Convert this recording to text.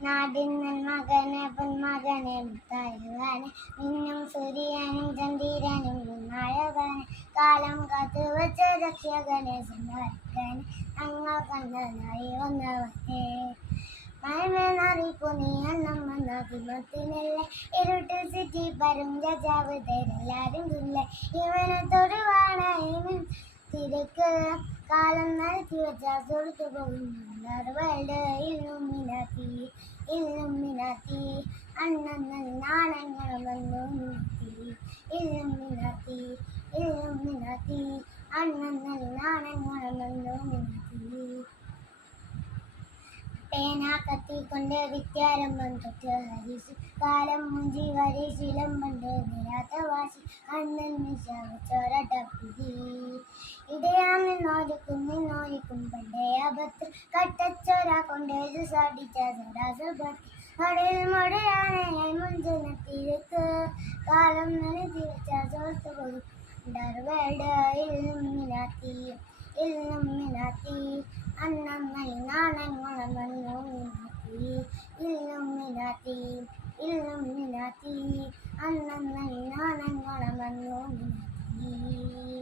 നാടിൻ മകനെ പൊന്മകനെ മുത്തായവനെ മിന്നും സൂര്യനും ചന്ദ്രനും നായകനെ കാലം കാത്തു വച്ച രക്ഷകനെ സന്മാർക്കനെ ഞങ്ങൾ കണ്ണനായി വന്നവനെ മഴമേന്നറിയിപ്പു നീ അന്നമ്മ തിമത്തിനല്ലേ ഇരുട്ട് സിറ്റി പരും രാജാവ് തേരെല്ലാരും തുല്ലെ ഇവനെ തൊടുവാണ് ഇവൻ തിരക്ക് കാലം നടത്തി വെച്ച സുഹൃത്തു പോകുന്നു വേൾഡ് ഇല്ലുമിനാത്തി ഇല്ലുമിനാത്തി അണ്ണങ്ങൾ നാണങ്ങളും വന്നു നിർത്തി ഇല്ലുമിനാത്തി ഇല്ലുമിനാത്തി അണ്ണങ്ങൾ നാണങ്ങളും വന്നു നിർത്തി പേന കത്തിക്കൊണ്ട് വിദ്യാരംഭം തൊട്ട് ഹരിച്ചു കാലം മുഞ്ചി വരി ശിലമ്പണ്ട് നിരാത്ത വാശി അണ്ണൻ ചോരട്ടപ്പിതി ഇടയാൻ നിന്നോരിക്കും പണ്ടേ അബദ്ധം കട്ടച്ചോര കൊണ്ടേത് സാധിച്ച സരാസഭത്തി കടയിൽ മുടയാണ് മുഞ്ചനത്തിലേക്ക് കാലം നനത്തി വെച്ച സുഹൃത്തു വേൾഡ് ഇല്ലുമിനാത്തി ഇല്ലുമിനാത്തി അന്നങ്ങൾ നാണങ്ങളും വന്നു മിനാത്തി ഇല്ലുമിനാത്തി ഇല്ലുമിനാത്തി അന്നങ്ങൾ നാണങ്ങളും വന്നു മിനാത്തി